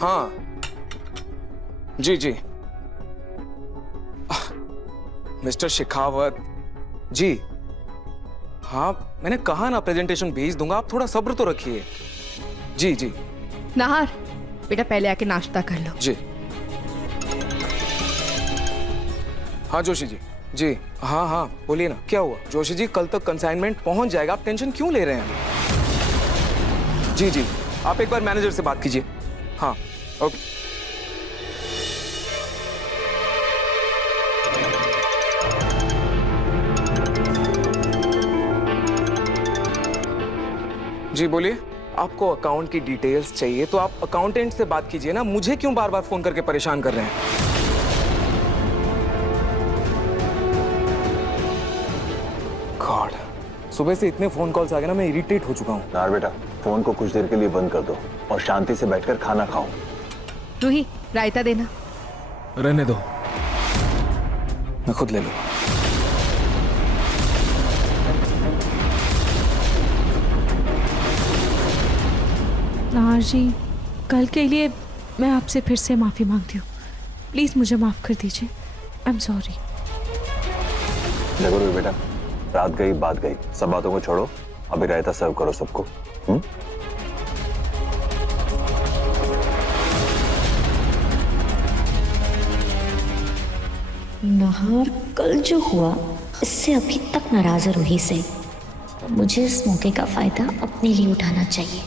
हाँ जी जी। मिस्टर शेखावत जी, हाँ मैंने कहा ना प्रेजेंटेशन भेज दूंगा, आप थोड़ा सब्र तो रखिए। जी जी। नाहर बेटा पहले आके नाश्ता कर लो। जी हाँ जोशी जी। जी हाँ हाँ बोलिए ना, क्या हुआ? जोशी जी कल तक कंसाइनमेंट पहुंच जाएगा, आप टेंशन क्यों ले रहे हैं? जी जी, आप एक बार मैनेजर से बात कीजिए। हाँ ओके। जी बोलिए, आपको अकाउंट की डिटेल्स चाहिए तो आप अकाउंटेंट से बात कीजिए ना, मुझे क्यों बार बार फोन करके परेशान कर रहे हैं? गॉड, सुबह से इतने फोन कॉल्स आ गए ना, मैं इरिटेट हो चुका हूँ। नार बेटा, फोन को कुछ देर के लिए बंद कर दो और शांति से बैठकर खाना खाओ। रूही रायता देना। रहने दो, मैं खुद ले लूंगा। नाहर जी, कल के लिए मैं आपसे फिर से माफ़ी मांगती हूँ। प्लीज़ मुझे माफ़ कर दीजिए। I am sorry. देखो बेटा, रात गई बात गई, सब बातों को छोड़ो, अभी रायता सर्व करो सबको। नाहर कल जो हुआ इससे अभी तक नाराज है रूही से। मुझे इस मौके का फायदा अपने लिए उठाना चाहिए।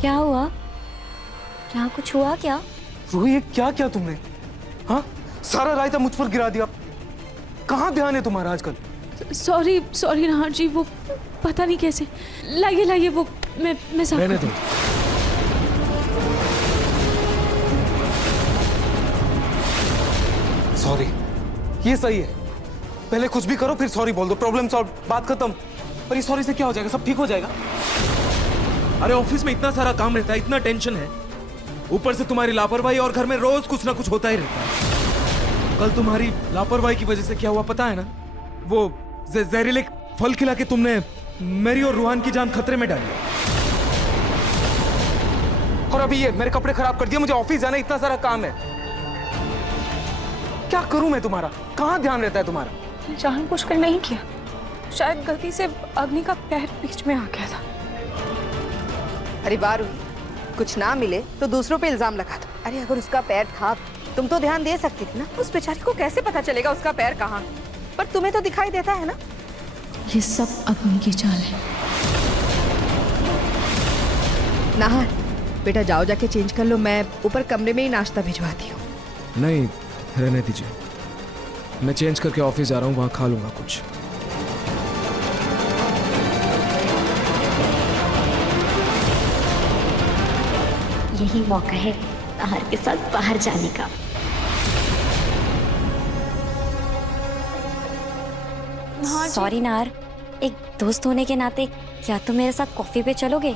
क्या हुआ? क्या कुछ हुआ क्या? रूही ये क्या किया तुमने? हाँ, सारा रायता मुझ पर गिरा दिया। कहाँ ध्यान है तुम्हारा आजकल? सॉरी सॉरी नाहर जी, वो पता नहीं कैसे। लाइए लाइए, वो मैं साफ रहने कर दो। सॉरी, ये सही है। पहले कुछ भी करो फिर सॉरी बोल दो, प्रॉब्लम सॉल्व, बात खत्म। पर ये सॉरी से क्या हो जाएगा? सब ठीक हो जाएगा। अरे ऑफिस में इतना सारा काम रहता है, इतना टेंशन है, ऊपर से तुम्हारी लापरवाही, और घर में रोज कुछ ना कुछ होता ही रहता है। कल तुम्हारी लापरवाही की वजह से क्या हुआ पता है ना? वो जहरीले फल खिला के तुमने मेरी और रूहान की जान खतरे में डाली। और अभी ये मेरे कपड़े खराब कर दिए, मुझे ऑफिस जाना, इतना सारा काम है। क्या करूं मैं तुम्हारा? कहाँ ध्यान रहता है तुम्हारा? जानबूझकर नहीं किया, शायद गलती से अग्नि का पैर बीच में आ गया था। अरे वाह रूही, कुछ ना मिले तो दूसरों पे इल्जाम लगा दो। अरे अगर उसका पैर था, तुम तो ध्यान दे सकती थी ना। उस बेचारी को कैसे पता चलेगा उसका पैर कहाँ? पर तुम्हें तो दिखाई देता है ना। ये सब अग्नि की चाल है। नाहर बेटा जाओ, जाके चेंज कर लो, मैं ऊपर कमरे में ही नाश्ता भिजवाती हूँ। नहीं, रहने दीजिए, मैं चेंज करके ऑफिस जा रहा हूँ, वहां खा लूंगा कुछ। यही मौका है नाहर के साथ बाहर जाने का। सॉरी नार, एक दोस्त होने के नाते क्या तुम मेरे साथ कॉफी पे चलोगे?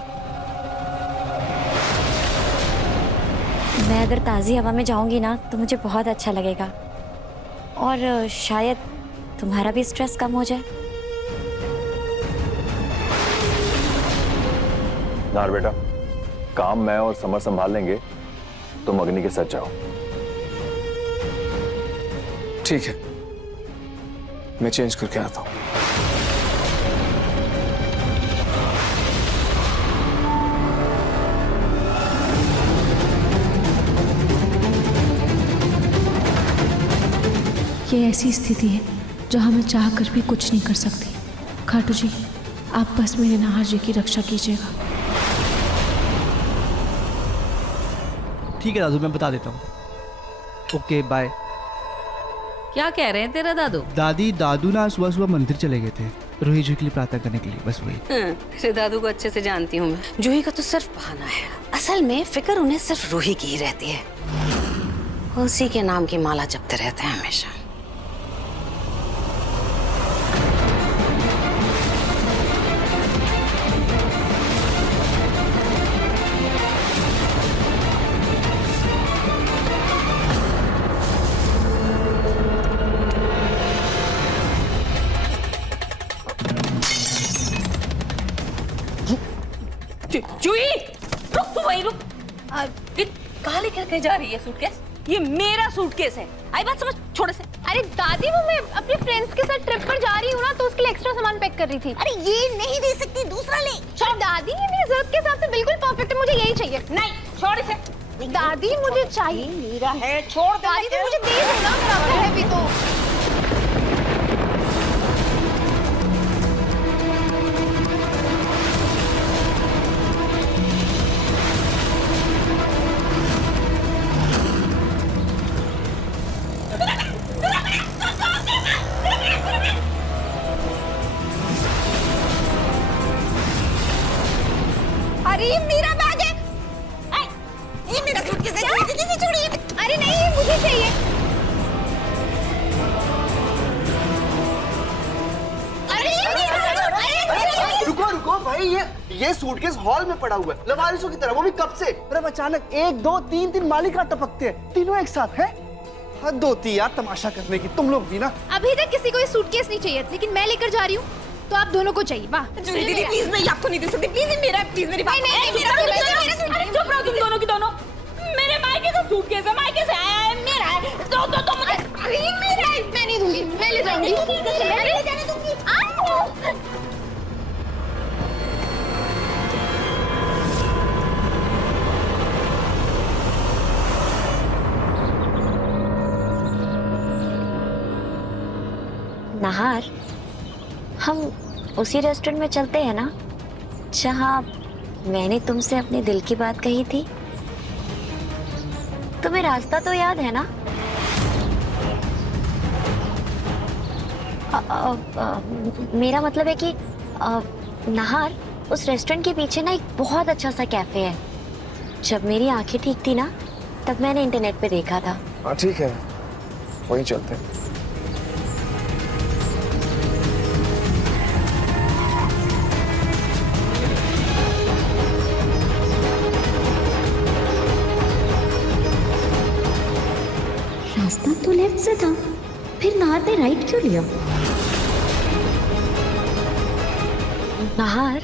मैं अगर ताज़ी हवा में जाऊंगी ना तो मुझे बहुत अच्छा लगेगा, और शायद तुम्हारा भी स्ट्रेस कम हो जाए। नार बेटा, काम मैं और समर संभाल लेंगे, तुम अग्नि के साथ जाओ। ठीक है, मैं चेंज करके आता हूँ। ये ऐसी स्थिति है जहाँ मैं चाह कर भी कुछ नहीं कर सकती। खाटू जी, आप बस मेरे नाहर जी की रक्षा कीजिएगा। ठीक है दादू, मैं बता देता हूँ। Okay bye. क्या कह रहे हैं तेरा दादू? दादू ना सुबह सुबह मंदिर चले गए थे रूही जी के लिए प्रार्थना करने के लिए, बस वही। तेरे दादू को अच्छे से जानती हूँ मैं। जूही का तो सिर्फ बहाना है, असल में फिक्र उन्हें सिर्फ रूही की ही रहती है। उसी के नाम की माला जपते रहते हैं हमेशा। जूही रुक, तू वहीं रुक। कहाँ लेकर के जा रही है सूटकेस? ये मेरा सूटकेस है, आई बात समझ। छोड़ से। अरे दादी, वो मैं अपने फ्रेंड्स के साथ ट्रिप पर जा रही हूँ ना, तो उसके लिए एक्स्ट्रा सामान पैक कर रही थी। अरे ये नहीं दे सकती, दूसरा ले। छोड़ दादी, ये मेरी जरूरत के हिसाब से बिल्कुल परफेक्ट है, मुझे यही चाहिए। नहीं, छोड़ इसे। दादी मुझे चाहिए। मेरा है, छोड़ दादी तो मुझे दे दो ना, अगर आपका है भी तो। अरे ये मेरा बैग है। ये मेरा सूटकेस है। छोड़िए। अरे नहीं, ये मुझे चाहिए। अरे ये मेरा। रुको रुको भाई, ये सूटकेस हॉल में पड़ा हुआ है लवारिसों की तरह, वो भी कब से। अरे अचानक 1 2 3 3 मालिका टपकते हैं, तीनों एक साथ हैं। हद होती यार तमाशा करने की, तुम लोग भी ना। अभी तक किसी को ये सूटकेस नहीं चाहिए, लेकिन मैं लेकर जा रही हूँ, तो आप दोनों को चाहिए। वाह दीदी प्लीज, मैं आपको नहीं दे सकती, प्लीज। ये मेरा, प्लीज मेरी बात। अरे चुप रहो तुम दोनों की दोनों। मेरे मायके का सूटकेस है, मायके से आया है, मेरा है। तो मुझे। अरे ये मेरा है। मैं नहीं दूंगी, मैं ले जाऊंगी। मैं ले जाने दूंगी। नाहार, हम उसी रेस्टोरेंट में चलते हैं ना जहाँ मैंने तुमसे अपने दिल की बात कही थी? तुम्हें रास्ता तो याद है ना? मेरा मतलब है कि नाहार, उस रेस्टोरेंट के पीछे ना एक बहुत अच्छा सा कैफे है। जब मेरी आंखें ठीक थी ना, तब मैंने इंटरनेट पे देखा था। हाँ ठीक है, वहीं चलते हैं। रास्ता तो लेफ्ट से था, फिर नाहार ने राइट क्यों लिया? नाहार,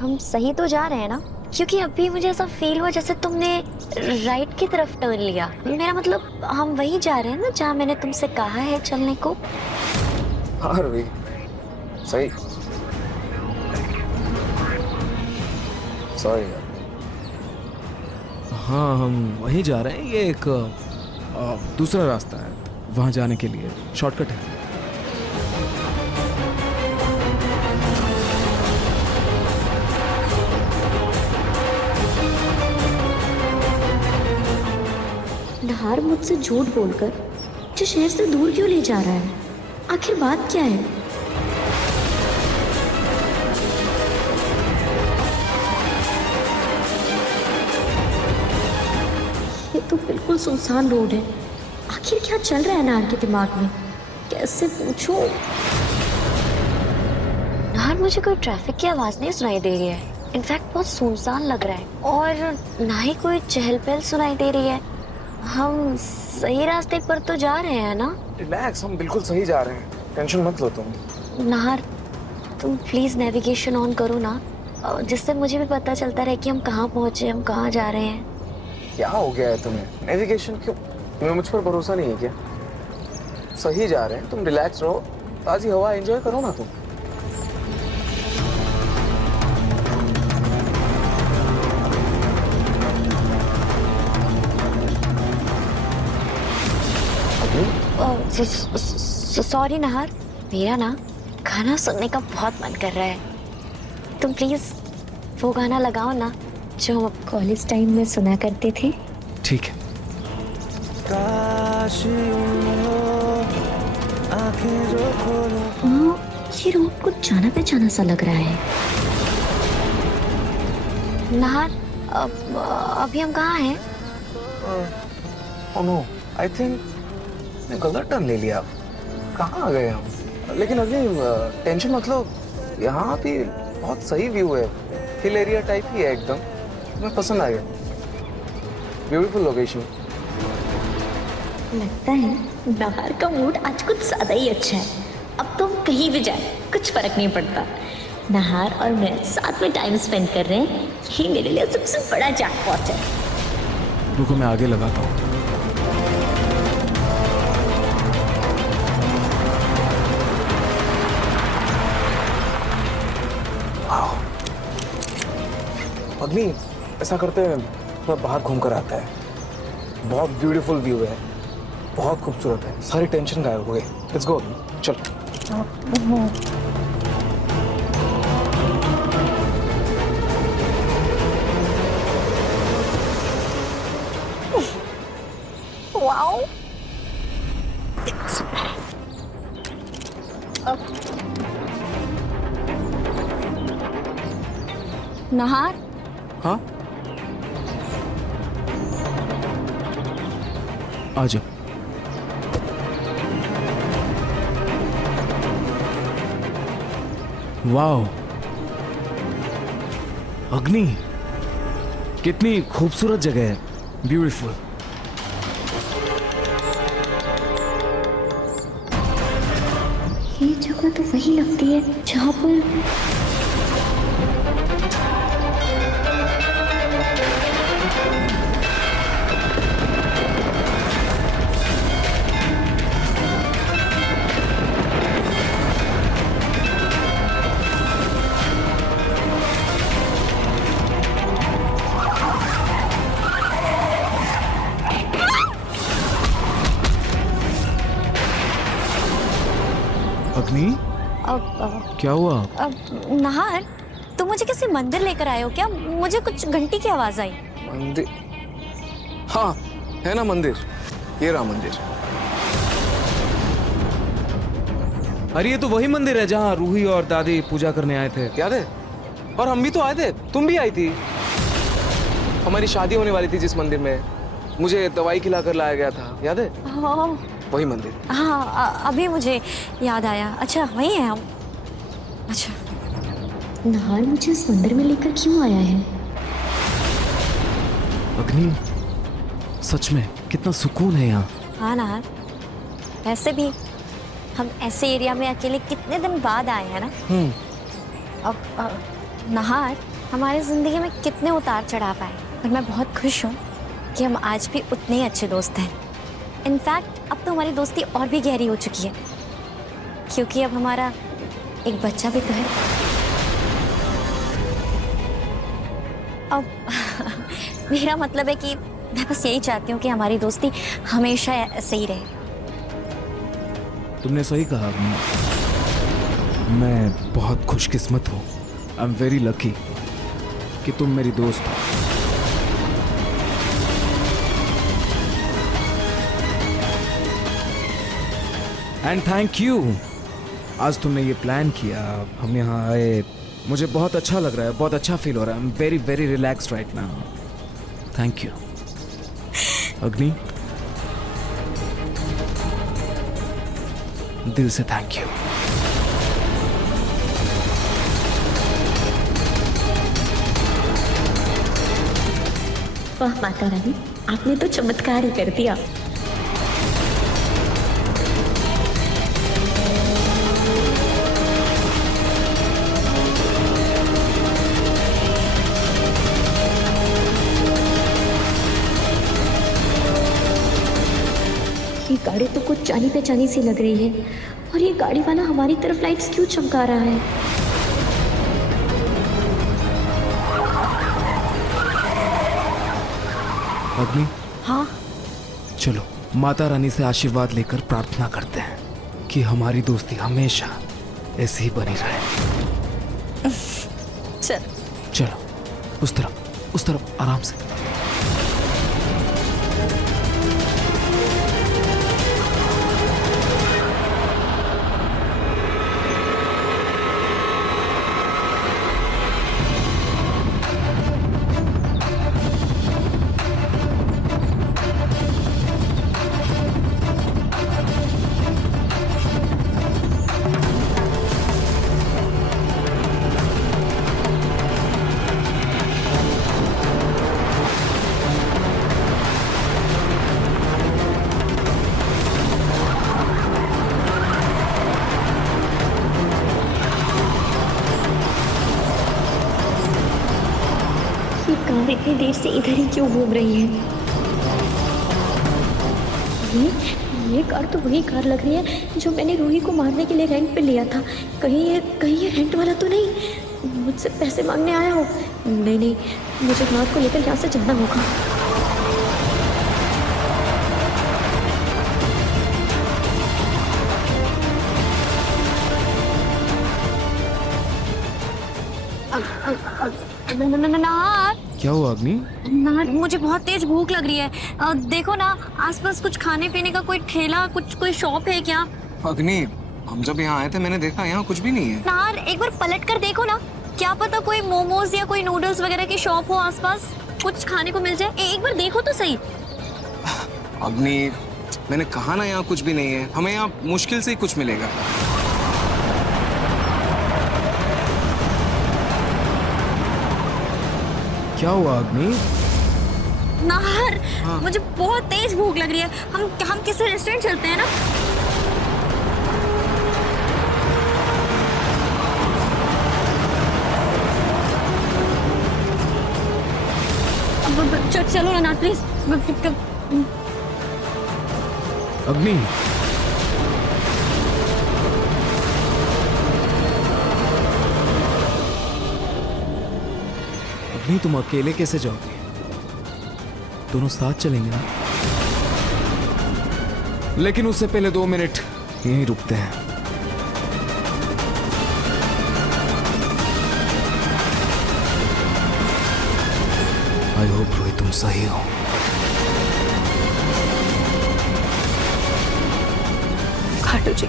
हम सही तो जा रहे हैं ना? क्योंकि अभी मुझे ऐसा फील हुआ जैसे तुमने राइट की तरफ टर्न लिया। मेरा मतलब हम वहीं जा रहे हैं ना जहाँ मैंने तुमसे कहा है चलने को। हाँ रूही, सही। सॉरी। हाँ हम वहीं जा रहे हैं, ये एक दूसरा रास्ता है वहाँ जाने के लिए, शॉर्टकट है। नाहार मुझसे झूठ बोलकर मुझे शहर से दूर क्यों ले जा रहा है? आखिर बात क्या है? ये तो बिल्कुल सुनसान रोड है। आखिर क्या चल रहा है नाहार के दिमाग में? कैसे पूछूं? नाहार, मुझे कोई ट्रैफिक की आवाज नहीं सुनाई दे रही है। इनफैक्ट बहुत सुनसान लग रहा है, और ना ही कोई चहल पहल सुनाई दे रही है। हम सही रास्ते पर तो जा रहे हैं ना? रिलैक्स, हम बिल्कुल सही जा रहे हैं, टेंशन मत लो तुम। नाहार, तुम प्लीज नेविगेशन ऑन करो ना, जिससे मुझे भी पता चलता रहे कि हम कहाँ पहुँचे, हम कहाँ जा रहे हैं। क्या हो गया है तुम्हें? नेविगेशन क्यों? तुम्हें मुझ पर भरोसा नहीं है क्या? सही जा रहे हैं, तुम रिलैक्स रहो, ताजी हवा एंजॉय करो ना तुम। सॉरी नाहार, मेरा ना गाना सुनने का बहुत मन कर रहा है। तुम प्लीज वो गाना लगाओ ना जो हम कॉलेज टाइम में सुना करते थे। ठीक है। काश यूं हो ये रोड कुछ जाना पहचाना सा लग रहा है। नहार, अभी हम कहाँ हैं? ओह नो, आई थिंक मैं गलत टर्न ले लिया। कहाँ आ गए हम? लेकिन अभी टेंशन मतलब यहाँ भी बहुत सही व्यू है, हिल एरिया टाइप ही है एकदम, मुझे पसंद आ गया। Beautiful location. लगता है नहार का मूड आज कुछ ज्यादा ही अच्छा है। अब तो हम कहीं भी जाए कुछ फर्क नहीं पड़ता। नहार और मैं साथ में टाइम स्पेंड कर रहे हैं, यही मेरे लिए सबसे बड़ा जैकपॉट है। रुको मैं आगे लगाता हूँ। अग्नि, ऐसा करते हैं थोड़ा बाहर घूम कर आता है। बहुत ब्यूटीफुल व्यू है, बहुत खूबसूरत है, सारी टेंशन गायब हो गई। लेट्स गो, चल। वाओ, नहार, हाँ, आ जाओ। वाओ अग्नि, कितनी खूबसूरत जगह है, ब्यूटीफुल। ये जगह तो वही लगती है जहाँ पर अग्नि, क्या हुआ? नहार, तुम मुझे किसी मंदिर लेकर आए हो क्या? मुझे कुछ घंटी की आवाज आई। मंदिर? हाँ, है ना मंदिर, ये रहा मंदिर। अरे ये तो वही मंदिर है जहाँ रूही और दादी पूजा करने आए थे, याद है? और हम भी तो आए थे, तुम भी आई थी। हमारी शादी होने वाली थी जिस मंदिर में, मुझे दवाई खिलाकर लाया गया था, याद है? हाँ, वही मंदिर। हाँ, अभी मुझे याद आया। अच्छा, वही है हम। अच्छा, नहार मुझे इस मंदिर में लेकर क्यों आया है? अग्नि, सच में कितना सुकून है यहाँ। हाँ नहार, वैसे भी हम ऐसे एरिया में अकेले कितने दिन बाद आए हैं ना। अब नहार, हमारी जिंदगी में कितने उतार चढ़ाव आए, और मैं बहुत खुश हूँ कि हम आज भी उतने ही अच्छे दोस्त हैं। इनफैक्ट अब तो हमारी दोस्ती और भी गहरी हो चुकी है, क्योंकि अब हमारा एक बच्चा भी तो है। अब मेरा मतलब है कि मैं बस यही चाहती हूँ कि हमारी दोस्ती हमेशा ऐसे ही रहे। तुमने सही कहा अग्नि, मैं बहुत खुशकिस्मत हूँ। आई एम वेरी लकी कि तुम मेरी दोस्त हो। एंड थैंक यू, आज तुमने ये प्लान किया, हम यहाँ आए, मुझे बहुत अच्छा लग रहा है, बहुत अच्छा फील हो रहा है। I am very very relaxed right now. Thank you अग्नि, दिल से थैंक यू। वाह माता रानी, आपने तो चमत्कार ही कर दिया। ये गाड़ी तो कुछ जानी पहचानी सी लग रही है, और ये गाड़ी वाला हमारी तरफ लाइट्स क्यों चमका रहा है? अग्नि, हाँ, चलो माता रानी से आशीर्वाद लेकर प्रार्थना करते हैं कि हमारी दोस्ती हमेशा ऐसी ही बनी रहे। चलो उस तरफ आराम से। नाहर इतनी देर से इधर ही क्यों घूम रही है? ये कार तो वही कार लग रही है जो मैंने रूही को मारने के लिए रेंट पे लिया था। कहीं ये रेंट वाला तो नहीं मुझसे पैसे मांगने आया हो? नहीं, मुझे नाहर को लेकर यहाँ से जाना होगा। नाहर, क्या हुआ अग्नि? नाहर, मुझे बहुत तेज भूख लग रही है। देखो ना आसपास कुछ खाने पीने का कोई ठेला, कोई शॉप है क्या? अग्नि, हम जब यहाँ आए थे मैंने देखा यहाँ कुछ भी नहीं है। नाहर, एक बार पलट कर देखो ना, क्या पता कोई मोमोज या कोई नूडल्स वगैरह की शॉप हो आसपास, कुछ खाने को मिल जाए। एक बार देखो तो सही। अग्नि, मैंने कहा ना यहाँ कुछ भी नहीं है, हमें यहाँ मुश्किल से ही कुछ मिलेगा। क्या हुआ अग्नि? नाहर, मुझे बहुत तेज भूख लग रही है। हम किसी रेस्टोरेंट चलते हैं ना? चलो ना प्लीज। अग्नि, अग्नि तुम अकेले कैसे जाओगे? दोनों साथ चलेंगे ना? लेकिन उससे पहले 2 मिनट यहीं रुकते हैं। आई होप रोहित तुम सही हो। खाटू जी,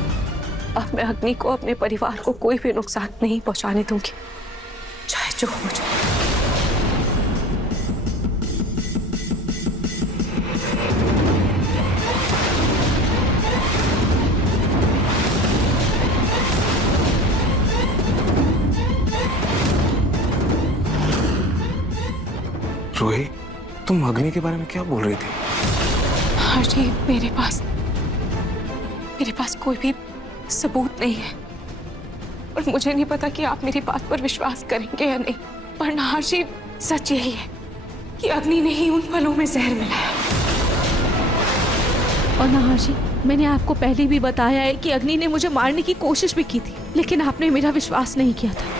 अब मैं अग्नि को, अपने परिवार को कोई भी नुकसान नहीं पहुंचाने दूंगी, चाहे जो हो जाए। रोहित, तुम अग्नि के बारे में क्या बोल रही थी? हाँ जी, मेरे पास कोई भी सबूत नहीं है और मुझे नहीं पता कि आप मेरी बात पर विश्वास करेंगे या नहीं, पर नाहर जी, सच यही है कि अग्नि ने ही उन फलों में जहर मिलाया। और नाहर जी, मैंने आपको पहले भी बताया है कि अग्नि ने मुझे मारने की कोशिश भी की थी, लेकिन आपने मेरा विश्वास नहीं किया था।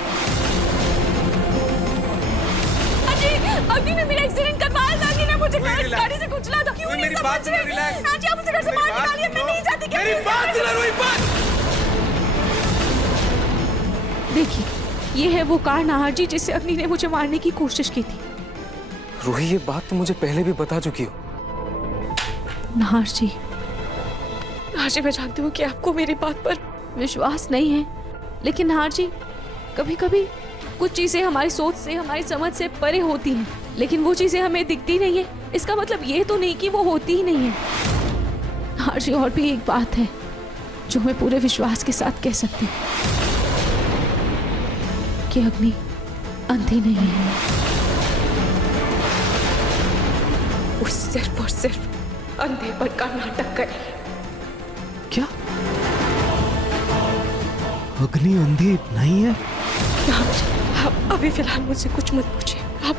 अग्नि ने मेरा एक्सीडेंट करवाया था, अग्नि ने मुझे गाड़ी से कुचला था। क्यों नहीं समझ रहे? आज आप मुझे घर से बाहर निकालिए, मैं नहीं चाहती कि मेरी बात सुनो रोहित। देखिए, ये है वो कार नाहर जी जिससे अग्नि ने मुझे मारने की कोशिश की थी। रोहित, ये बात तो मुझे पहले भी बता चुकी हो। नाहर जी, मैं जानती हूँ कि आपको मेरी बात पर विश्वास नहीं है, लेकिन नाहर जी, कभी कभी कुछ चीजें हमारी सोच से, हमारी समझ से परे होती हैं, लेकिन वो चीजें हमें दिखती नहीं है। इसका मतलब ये तो नहीं कि वो होती ही नहीं है। नाहर जी, और भी एक बात है जो मैं पूरे विश्वास के साथ कह सकती हूँ कि अग्नि अंधी नहीं है। वो सिर्फ और सिर्फ अंधेपन का नाटक कर रही है। क्या? अग्नि अंधी नहीं है? आप अभी फिलहाल मुझसे कुछ मत पूछिए, आप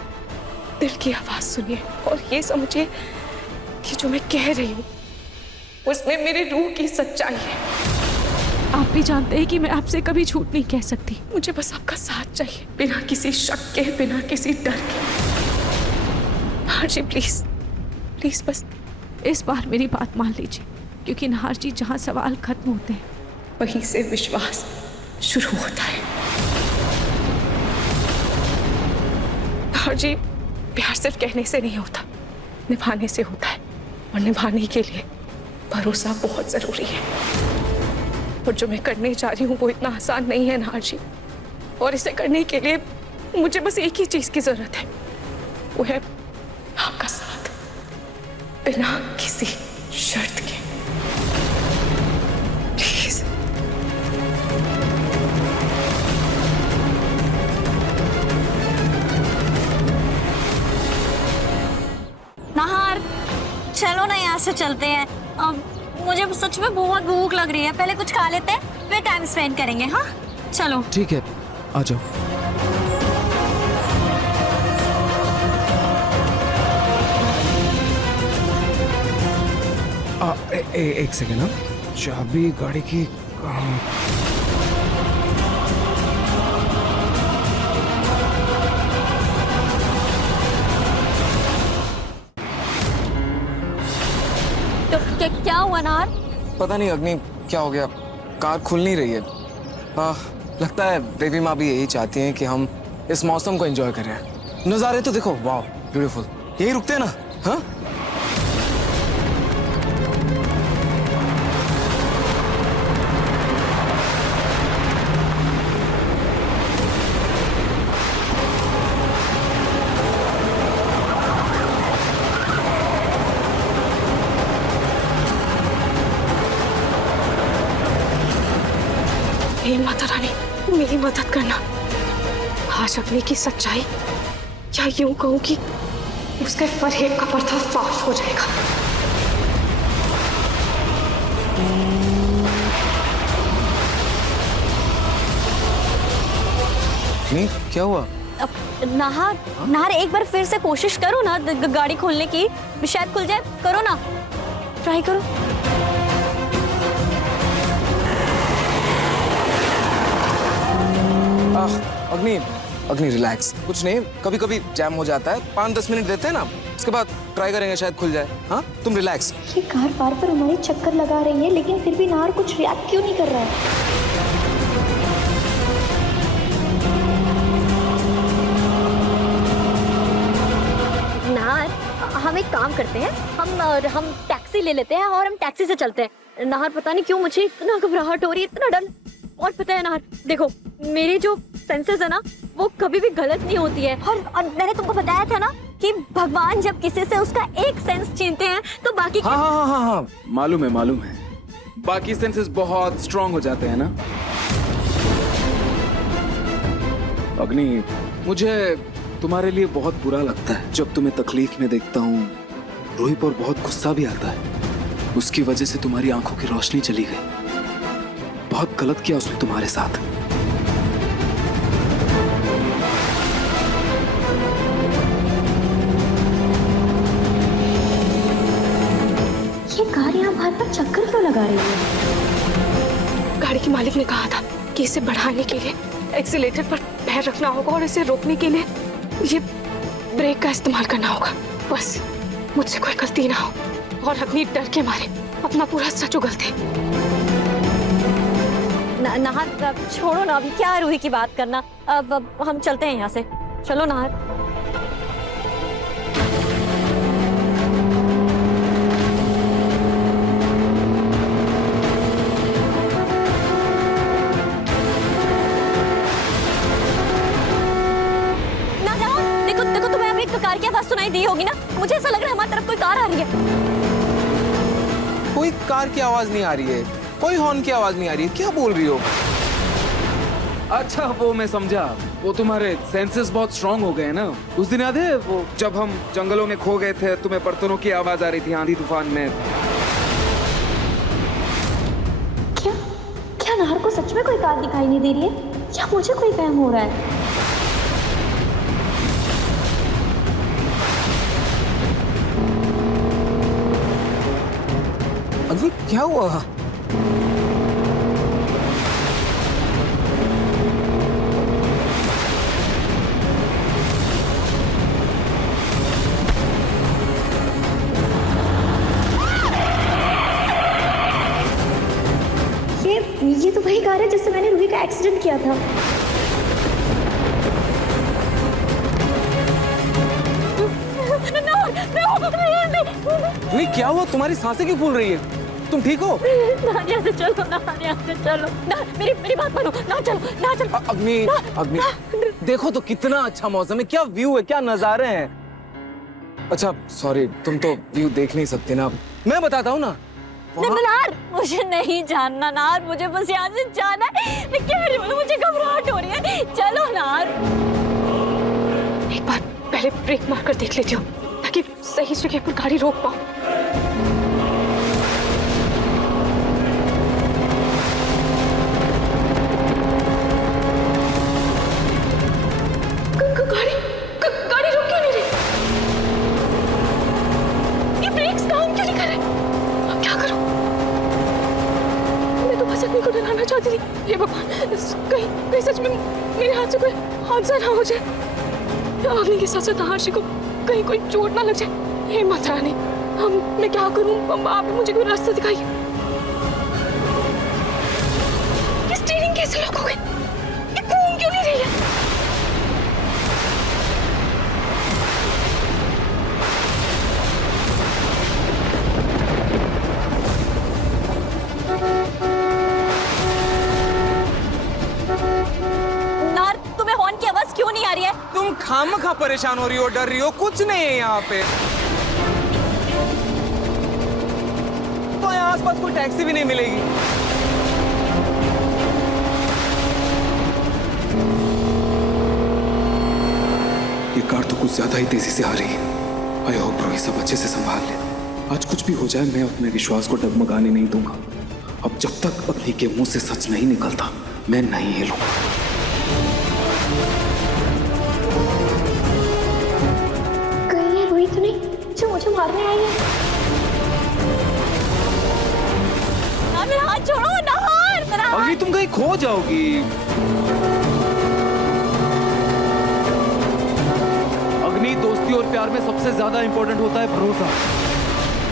दिल की आवाज सुनिए और ये समझिए कि जो मैं कह रही हूँ उसमें मेरे रूह की सच्चाई है। आप भी जानते हैं कि मैं आपसे कभी झूठ नहीं कह सकती। मुझे बस आपका साथ चाहिए, बिना किसी शक के, बिना किसी डर के। नाहर जी, प्लीज बस इस बार मेरी बात मान लीजिए, क्योंकि नाहर जी, जहाँ सवाल खत्म होते हैं वहीं से विश्वास शुरू होता है। नाहर जी, प्यार सिर्फ कहने से नहीं होता, निभाने से होता है, और निभाने के लिए भरोसा बहुत जरूरी है। और जो मैं करने जा रही हूँ वो इतना आसान नहीं है नाहर जी, और इसे करने के लिए मुझे बस एक ही चीज की जरूरत है, वो है आपका साथ, बिना किसी शर्त के। प्लीज। नाहर, चलो ना यहाँ से चलते हैं। अब मुझे सच में बहुत भूख लग रही है, पहले कुछ खा लेते हैं फिर टाइम स्पेंड करेंगे। हाँ चलो। ठीक है, आ जाओ। एक सेकेंड ना, चाबी गाड़ी की कहाँ? तो क्या हुआ नार? पता नहीं अग्नि क्या हो गया, कार खुल नहीं रही है। लगता है देवी माँ भी यही चाहती हैं कि हम इस मौसम को एंजॉय करें। नज़ारे तो देखो, वाह ब्यूटीफुल। यही रुकते हैं ना? हाँ हे माता रानी, मेरी मदद करना। आज अग्नि की सच्चाई, या यूं कहूं कि उसके फरेब का पर्दाफाश हो जाएगा। नहीं, क्या हुआ? नाहर एक बार फिर से कोशिश करो ना गाड़ी खोलने की, शायद खुल जाए। करो ना, ट्राई करो। अग्नि रिलैक्स, कुछ नहीं, कभी कभी जैम हो जाता है। 5-10 मिनट देते हैं ना, उसके बाद ट्राई करेंगे, शायद खुल जाए। हाँ तुम रिलैक्स। ये कार बार बार हमारे चक्कर लगा रही है, लेकिन फिर भी नाहर कुछ रिएक्ट क्यों नहीं कर रहा है? नाहर, हम एक काम करते हैं, हम टैक्सी ले लेते हैं और हम टैक्सी से चलते हैं। नाहर, पता नहीं क्यों मुझे इतना घबराहट हो रही है, इतना डर। और पता है नाहर, देखो मेरी जो सेंसेस है ना, वो कभी भी गलत नहीं होती है। और मैंने तुमको बताया था ना कि भगवान जब किसी से उसका एक सेंस छीनते हैं तो बाकी हाँ, मालूम है। बाकी सेंसेस बहुत स्ट्रांग हो जाते हैं ना। अग्नि, मुझे तुम्हारे लिए बहुत बुरा लगता है जब तुम्हें तकलीफ में देखता हूँ। रूही पर बहुत गुस्सा भी आता है। उसकी वजह से तुम्हारी आंखों की रोशनी चली गई। बहुत गलत किया उसने तुम्हारे साथ। ये कार यहाँ बाहर पर चक्कर क्यों लगा रही है? गाड़ी के मालिक ने कहा था कि इसे बढ़ाने के लिए एक्सीलेटर पर पैर रखना होगा और इसे रोकने के लिए ये ब्रेक का इस्तेमाल करना होगा। बस मुझसे कोई गलती ना हो और अपनी डर के मारे अपना पूरा सच उगलते। नाहर, छोड़ो ना, अभी क्या रूही की बात करना। अब हम चलते हैं यहाँ से। चलो नाहर। देखो तुम्हें अभी कार की आवाज सुनाई दी होगी ना। मुझे ऐसा लग रहा है हमारी तरफ कोई कार आ रही है। कोई कार की आवाज नहीं आ रही है, कोई हॉर्न की आवाज नहीं आ रही है। क्या बोल रही हो? अच्छा, वो मैं समझा, वो तुम्हारे सेंसेस बहुत स्ट्रांग हो गए ना। उस दिन याद है वो जब हम जंगलों में खो गए थे, तुम्हें बर्तनों की आवाज आ रही थी आंधी तूफान में। क्या नाहर को सच में कोई कार दिखाई नहीं दे रही है, या मुझे कोई वहम हो रहा है? अग्नि, क्या हुआ? ये तो वही कार है जिससे मैंने रूही का एक्सीडेंट किया था। नहीं, क्या हुआ? तुम्हारी सांसें क्यों फूल रही है? तुम ठीक हो? यहाँ से चलो ना, यहाँ से चलो ना, मेरी बात मानो ना, चलो। अग्नि, देखो तो कितना अच्छा मौसम है, क्या व्यू है, क्या नजारे हैं। अच्छा सॉरी, तुम तो व्यू देख नहीं सकते ना, मैं बताता हूँ ना। नार, मुझे नहीं जानना नार, मुझे बस यहाँ से जाना है। मैं कह रही हूँ, मुझे घबराहट हो रही है। चलो नार। एक बार पहले ब्रेक मार कर देख लेती हूँ ताकि सही जगह पर गाड़ी रोक पाऊँ। गाड़ी रोक क्यों नहीं रही? ये ब्रेक्स काम क्यों नहीं कर रहे? अब क्या कहीं सच में मेरे हाथ से कोई हादसा ना हो जाए, अग्नि के साथ साथ आहारशी को कहीं कोई चोट ना लग जाए। हे माता रानी, मैं क्या करूं? आप मुझे कोई रास्ता दिखाइए। ये स्टीयरिंग कैसे लॉक हो गई? ये घूम क्यों नहीं रही है? नार, तुम्हें हॉर्न की आवाज क्यों नहीं आ रही है? तुम खामखा परेशान हो रही हो, डर रही हो, कुछ नहीं है यहाँ पे। तो यहाँ आसपास कोई टैक्सी भी नहीं मिलेगी। ये कार तो कुछ ज्यादा ही तेजी से आ रही है। आई होप रोहित सब अच्छे से संभाल ले। आज कुछ भी हो जाए, मैं अपने विश्वास को डगमगाने नहीं दूंगा। अब जब तक अग्नि के मुंह से सच नहीं निकलता, मैं नहीं हिलूंगा। कहीं ये रोहित नहीं जो मुझे मारने आई है? नार, मेरा हाथ छोड़ो। नार, मेरा हाथ। अग्नि तुम कहीं खो जाओगी। अग्नि, दोस्ती और प्यार में सबसे ज्यादा इंपॉर्टेंट होता है भरोसा।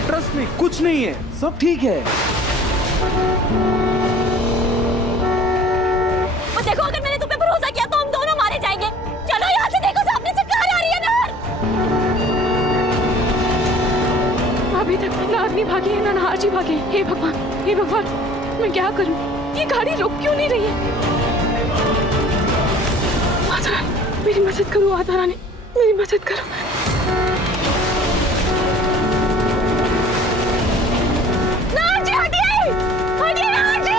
ट्रस्ट में कुछ नहीं है, सब ठीक है। वो देखो, अगर मैंने तुम पे भरोसा किया तो हम दोनों मारे जाएंगे। चलो यहाँ से, देखो सामने से कार आ रही है। नार, अभी तक ना अग्नि भागी है ना नाहारशी भागी। हे भगवान, हे भगवान, मैं क्या करूं? ये गाड़ी रुक क्यों नहीं रही है? माता रानी, मेरी मदद करो। माता रानी, मेरी मदद करो। नार जी, हटिए, हटिए नार जी।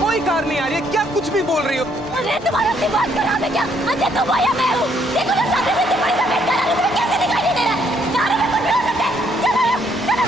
कोई कार नहीं आ रही है, क्या कुछ भी बोल रही हो? अरे तुम्हारा दिमाग खराब है क्या? अंधे तुम हो या मैं हूँ? देखो ना सामने से इतनी बड़ी सफेद कार आ रही है, तुम्हें कैसे दिखाई नहीं दे रहा है? कारों में कुछ भी हो सकता है। चलो यार, चलो।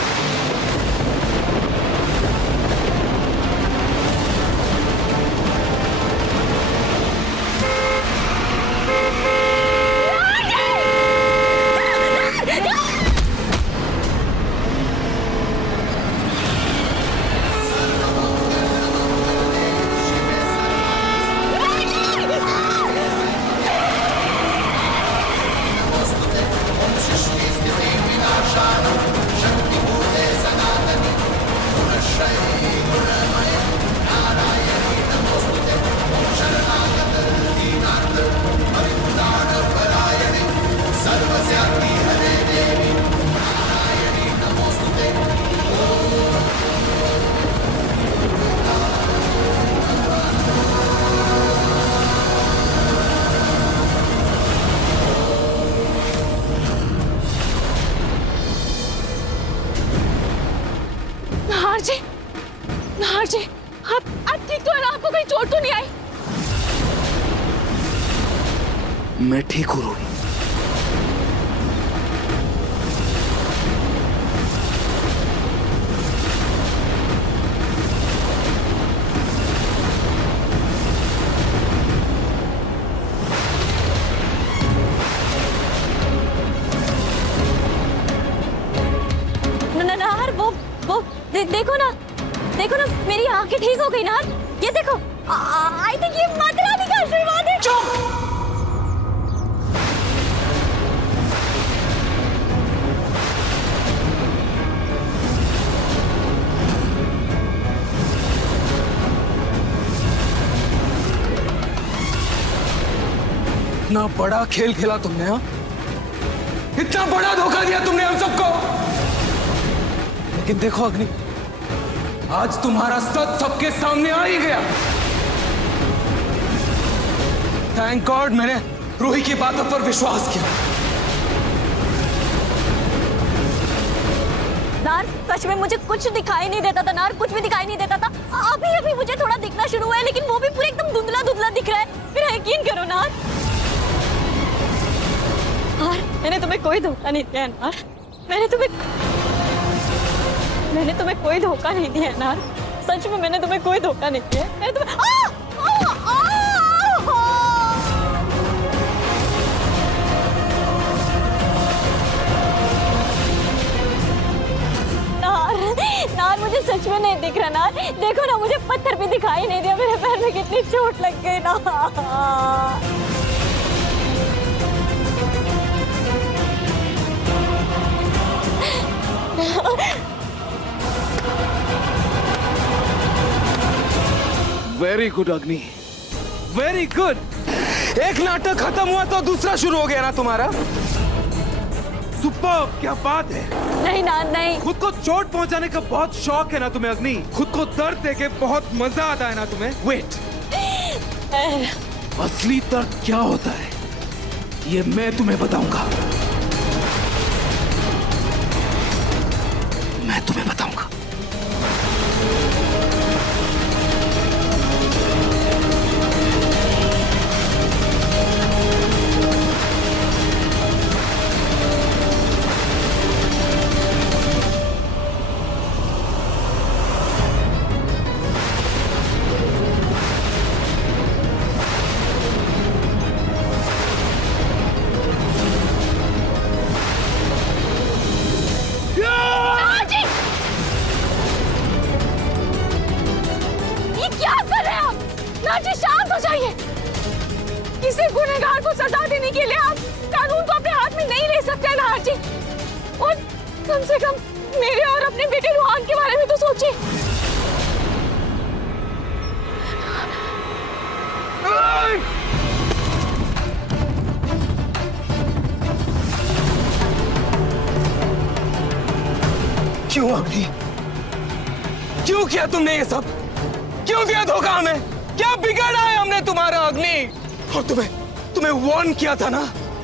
नाहर जी, नाहर जी, आप ठीक तो है ना? आपको कहीं चोट तो नहीं आई? मैं ठीक हूँ रोहित। नार, वो देखो ना, देखो ना, मेरी आंखें ठीक हो गई। नार, ये देखो, आई थिंक ये माता रानी का आशीर्वाद है। इतना बड़ा खेल खेला तुमने, हाँ? इतना बड़ा धोखा दिया तुमने हम सबको। लेकिन देखो अग्नि, आज तुम्हारा सच सबके सामने आ ही गया। थैंक गॉड मैंने रूही की बातों पर विश्वास किया। नार, सच में मुझे कुछ दिखाई नहीं देता था। नार, कुछ भी दिखाई नहीं देता था। अभी अभी मुझे थोड़ा दिखना शुरू हुआ है, लेकिन वो भी पूरा एकदम धुंधला धुंधला दिख रहा है। मेरा यकीन करो नार। नार, मैंने तुम्हें कोई धोखा नहीं दिया है नार। मैंने तुम्हें कोई धोखा नहीं दिया है नार। सच में मैंने तुम्हें कोई धोखा नहीं दिया है। मैंने तुम्हें नार, नार, मुझे सच में नहीं दिख रहा ना। देखो ना, मुझे पत्थर भी दिखाई नहीं दिया, मेरे पैर में कितनी चोट लग गई ना। वेरी गुड अग्नि, वेरी गुड। एक नाटक खत्म हुआ तो दूसरा शुरू हो गया ना तुम्हारा। सुपर, क्या बात है। नहीं ना, नहीं। खुद को चोट पहुंचाने का बहुत शौक है ना तुम्हें अग्नि, खुद को दर्द देके बहुत मजा आता है ना तुम्हें। वेट, असली दर्द क्या होता है ये मैं तुम्हें बताऊंगा, मैं तुम्हें बताऊंगा। किसी गुनहगार को सजा देने के लिए आप कानून को अपने हाथ में नहीं ले सकते नाहर जी। और कम से कम मेरे और अपने बेटे रूहान के बारे में तो सोचिए। क्यों अग्नि, क्यों किया तुमने ये सब? क्यों दिया धोखा हमें? क्या बिगाड़ा है हमने तुम्हारा अग्नि? और तुम्हें वार्न किया था ना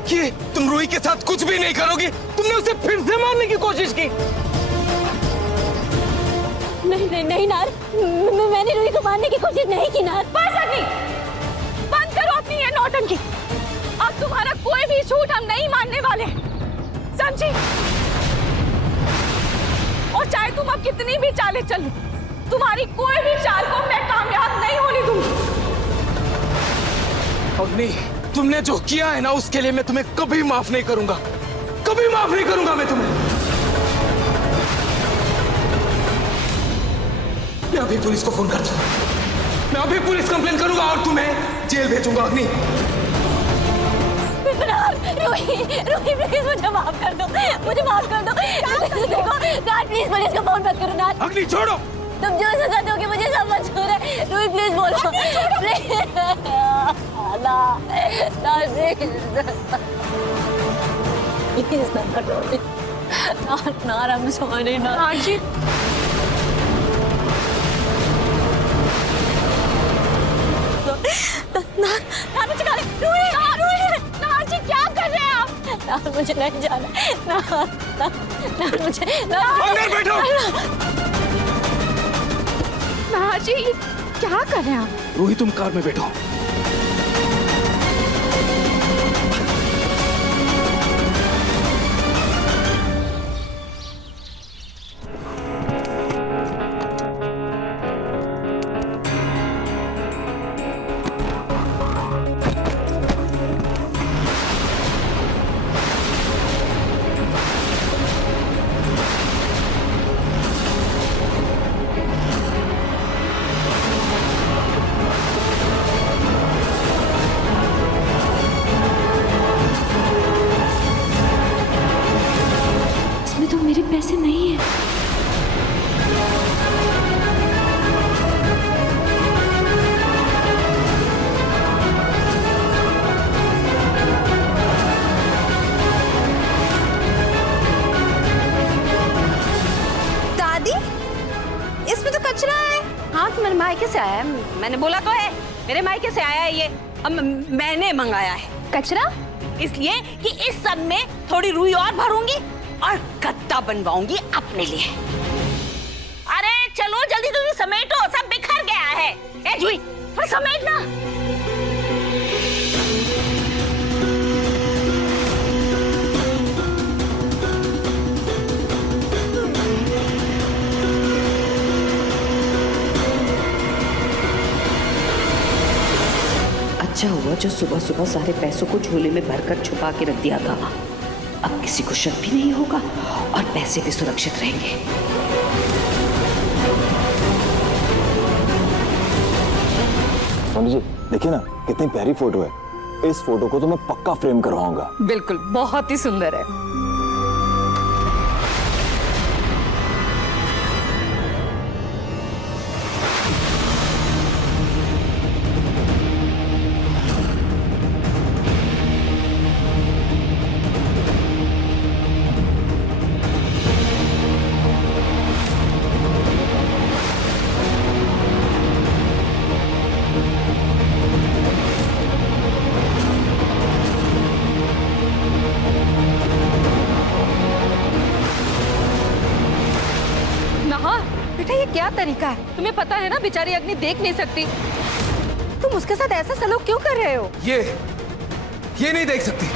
कि तुम रूही के साथ कुछ भी नहीं करोगी। तुमने उसे फिर से मारने की कोशिश की। नहीं नहीं नहीं नार, मैंने रूही को मारने की कोशिश नहीं की नार। बस अग्नि, बंद करो अपनी ये नौटंकी। अब तुम्हारा कोई भी झूठ हम नहीं मानने वाले, समझी? और चाहे तुम अब कितनी भी चालें चलो, तुम्हारी कोई भी चाल को मैं कामयाब नहीं होने दूंगी। अग्नि, तुमने जो किया है ना उसके लिए मैं तुम्हें कभी माफ नहीं करूंगा, कभी माफ नहीं करूंगा मैं तुम्हें। मैं अभी पुलिस को फोन करता हूं, मैं अभी पुलिस कंप्लेन करूंगा और तुम्हें जेल भेजूंगा अग्नि। रूही, रूही प्लीज मुझे माफ कर दो, मुझे माफ कर दो। देखो नार, प्लीज पुलिस को फोन मत करो नार। अग्नि छोड़ो, तुम जो सजा दोगे मुझे सब मंजूर है। रूही प्लीज बोलो, प्लीज ना, प्लीज ना करो नार, I'm sorry नार जी। नार मुझे खा ले, रूही, नार जी क्या कर रहे हैं आप? नार मुझे नहीं जाना, नार मुझे, अंदर बैठो। नार जी क्या कर रहे हैं आप? रूही तुम कार में बैठो। पैसे नहीं है। दादी, इसमें तो कचरा है। हाँ, तो मेरे मायके से आया है, मैंने बोला तो है मेरे मायके से आया है ये। अब मैंने मंगाया है कचरा, इसलिए कि इस सब में थोड़ी रुई और भरूंगी और गद्दा बनवाऊंगी अपने लिए। अरे चलो जल्दी जल्दी समेटो, सब बिखर गया है। ए जुई, थोड़ा समेट ना। अच्छा हुआ जो सुबह सुबह सारे पैसों को झोले में भरकर छुपा के रख दिया था। अब किसी को शक भी नहीं होगा और पैसे भी सुरक्षित रहेंगे। भाभी जी देखिए ना कितनी प्यारी फोटो है। इस फोटो को तो मैं पक्का फ्रेम करवाऊंगा। बिल्कुल, बहुत ही सुंदर है। बेटा ये क्या तरीका है? तुम्हें पता है ना बेचारी अग्नि देख नहीं सकती। तुम उसके साथ ऐसा सलूक क्यों कर रहे हो? ये नहीं देख सकती।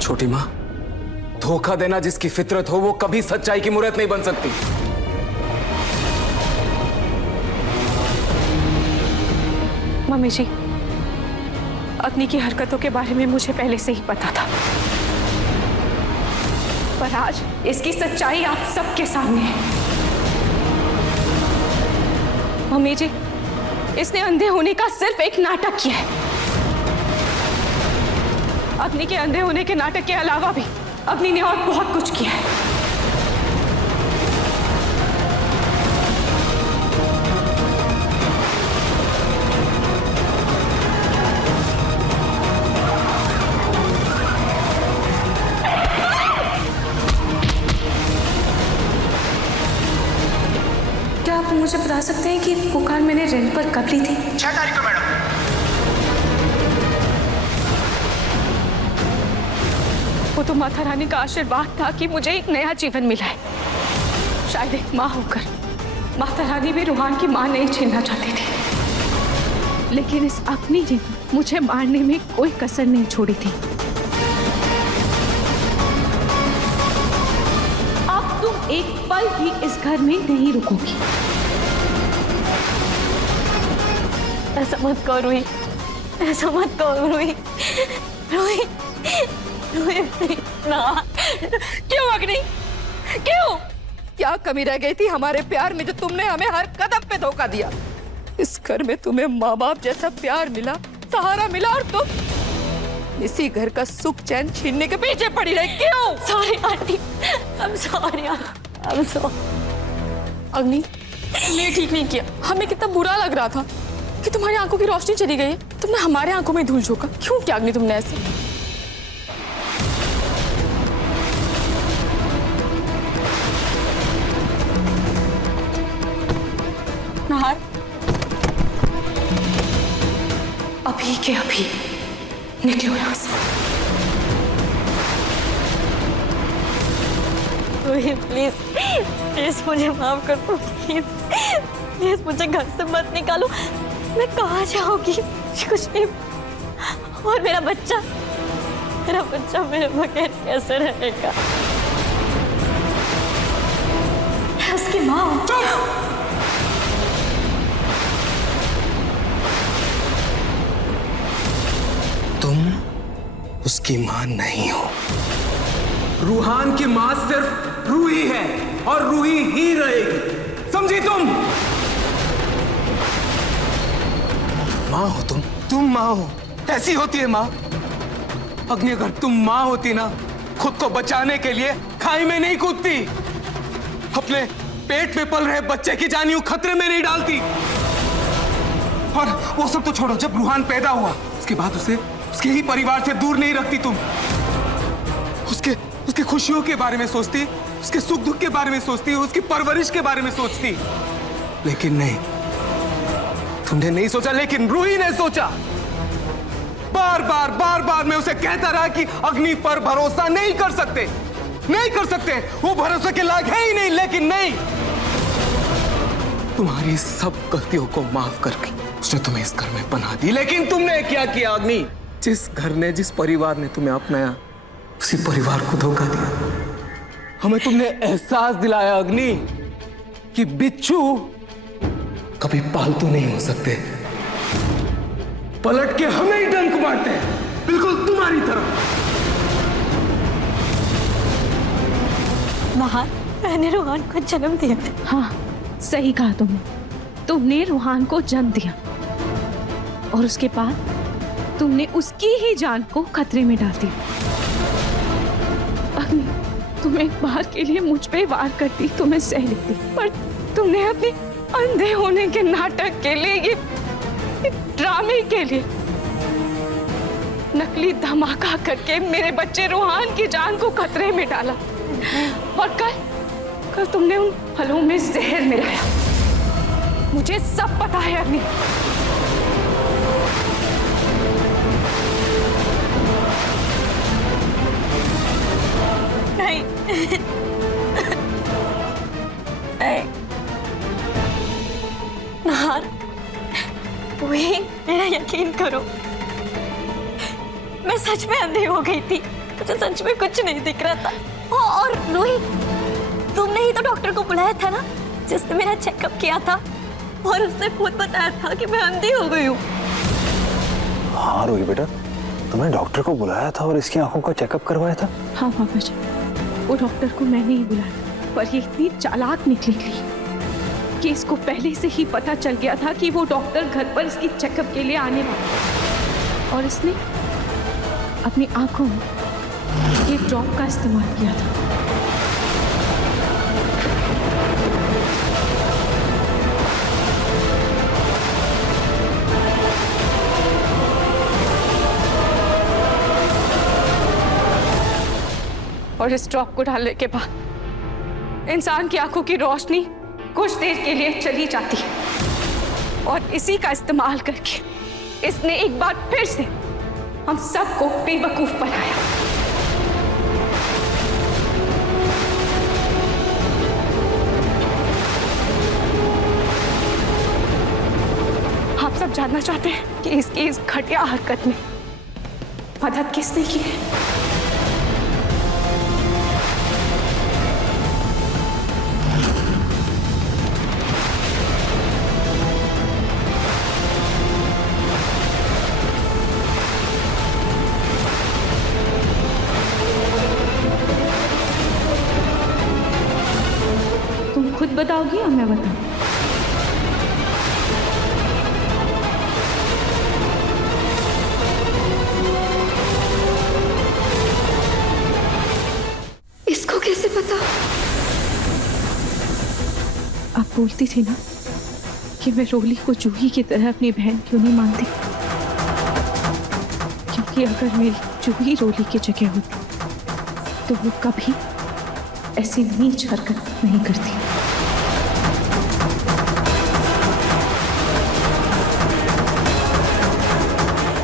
छोटी माँ, धोखा देना जिसकी फितरत हो वो कभी सच्चाई की मूर्त नहीं बन सकती। मम्मी जी, अग्नि की हरकतों के बारे में मुझे पहले से ही पता था, पर आज इसकी सच्चाई आप सबके सामने है। मम्मी जी, इसने अंधे होने का सिर्फ एक नाटक किया है। अग्नि के अंधे होने के नाटक के अलावा भी अग्नि ने और बहुत कुछ किया है। क्या आप मुझे बता सकते हैं कि वो कार मैंने रेंट पर कब ली थी? 6 तारीख को मैडम। वो तो माता रानी का आशीर्वाद था कि मुझे एक नया जीवन मिला है। शायद एक माँ होकर माता रानी भी रूहान की माँ नहीं छीनना चाहती थी, लेकिन इस अग्नि ने मुझे मारने में कोई कसर नहीं छोड़ी थी। अब तुम एक पल भी इस घर में नहीं रुकोगी। ऐसा मत करो रूही, ऐसा मत करो रूही। रूही, ना। क्यों अग्नि, क्यों? क्या कमी रह गई थी हमारे प्यार में जो तुमने हमें हर कदम पे धोखा दिया? इस घर में तुम्हें माँ बाप जैसा प्यार मिला, सहारा मिला, और तुम इसी घर का सुख चैन छीनने के पीछे पड़ी रही। क्यों? Sorry aunty, I'm sorry, I'm sorry। अग्नि, तुमने ठीक नहीं किया। हमें कितना बुरा लग रहा था कि तुम्हारी आंखों की रोशनी चली गई है, तुमने हमारे आंखों में धूल झोंका। क्यों किया अग्नि तुमने ऐसे? नाहर, अभी के अभी निकलो यहाँ से। प्लीज प्लीज मुझे माफ कर दो, प्लीज प्लीज मुझे घर से मत निकालो। मैं कहाँ जाऊंगी? कुछ नहीं। और मेरा बच्चा मेरे बगैर कैसे रहेगा? उसकी माँ तुम उसकी मां नहीं हो। रूहान की मां सिर्फ रूही है और रूही ही रहेगी, समझी तुम? मां हो तुम मां हो। ऐसी होती है मां। अग्नि, अगर तुम मां होती ना, खुद को बचाने के लिए खाई में नहीं कूदती, अपने पेट में पल रहे बच्चे की जान यूं खतरे में नहीं डालती। और वो सब तो छोड़ो, जब रूहान पैदा हुआ उसके बाद उसके ही परिवार से दूर नहीं रखती तुम। उसके खुशियों के बारे में सोचती, उसके सुख दुख के बारे में सोचती, उसकी परवरिश के बारे में सोचती। लेकिन नहीं, तुमने नहीं सोचा, लेकिन रूही ने सोचा। बार बार मैं उसे कहता रहा कि अग्नि पर भरोसा नहीं कर सकते, वो भरोसे के लायक है ही नहीं। लेकिन नहीं, तुम्हारी सब गलतियों को माफ करके उसने तुम्हें इस घर में पनाह दी, लेकिन तुमने क्या किया अग्नि? जिस घर ने, जिस परिवार ने तुम्हें अपनाया, उसी परिवार को धोखा दिया। हमें तुमने एहसास दिलाया अग्नि कि बिच्छू कभी पालतू नहीं हो सकते। पलट के हमें ही डंक मारते हैं, बिल्कुल तुम्हारी तरह। महान, मैंने रूहान को जन्म दिया। हाँ, सही कहा तुमने रूहान को जन्म दिया और उसके बाद तुमने उसकी ही जान को खतरे में डाल दिया। अग्नि, तुम एक बार के लिए मुझ पे वार करती तो मैं सह लेती, पर तुमने अपने अंधे होने के नाटक के लिए, ये ड्रामे के लिए नकली धमाका करके मेरे बच्चे रूहान की जान को खतरे में डाला। और कल तुमने उन फलों में जहर मिलाया। मुझे सब पता है अग्नि। नहीं, नहीं। नहार, वही मेरा यकीन करो, मैं सच में अंधी हो गई थी। मुझे सच में कुछ नहीं दिख रहा था। और रोहित, तुमने ही तो डॉक्टर को बुलाया था ना, जिसने मेरा चेकअप किया था, और उसने खुद बताया था कि मैं अंधी हो गई हूँ। हाँ रोही बेटा, तुमने डॉक्टर को बुलाया था और इसकी आंखों का चेकअप करवाया था? हाँ पापा जी, वो डॉक्टर को मैंने ही बुलाया, पर ये इतनी चालाक निकली थी कि इसको पहले से ही पता चल गया था कि वो डॉक्टर घर पर इसकी चेकअप के लिए आने वाला, और इसने अपनी आंखों में ये ड्रॉप का इस्तेमाल किया था। और इस ड्रॉप को डालने के बाद इंसान की आंखों की रोशनी कुछ देर के लिए चली जाती है, और इसी का इस्तेमाल करके इसने एक बार फिर से हम सबको बेवकूफ बनाया। आप सब जानना चाहते हैं कि इसकी इस घटिया हरकत में मदद किसने की है? तुम खुद बताओगी या मैं बताऊं? इसको कैसे पता? आप बोलती थी ना कि मैं रोली को जूही की तरह अपनी बहन क्यों नहीं मानती, क्योंकि अगर मेरी जूही रोली की जगह होती तो वो कभी ऐसी नीच हरकत नहीं करती।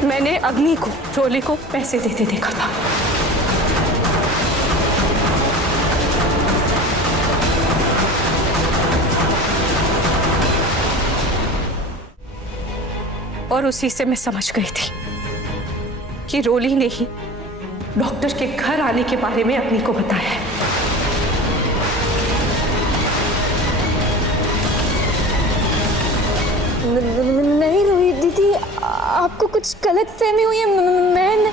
मैंने अग्नि को रोली को पैसे देते देखा था। और उसी से मैं समझ गई थी कि रोली ने ही डॉक्टर के घर आने के बारे में अग्नि को बताया है। नहीं रोहित दीदी, आपको कुछ गलत फहमी हुई है। मैं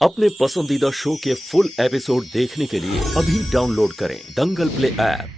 अपने पसंदीदा शो के फुल एपिसोड देखने के लिए अभी डाउनलोड करें दंगल प्ले ऐप।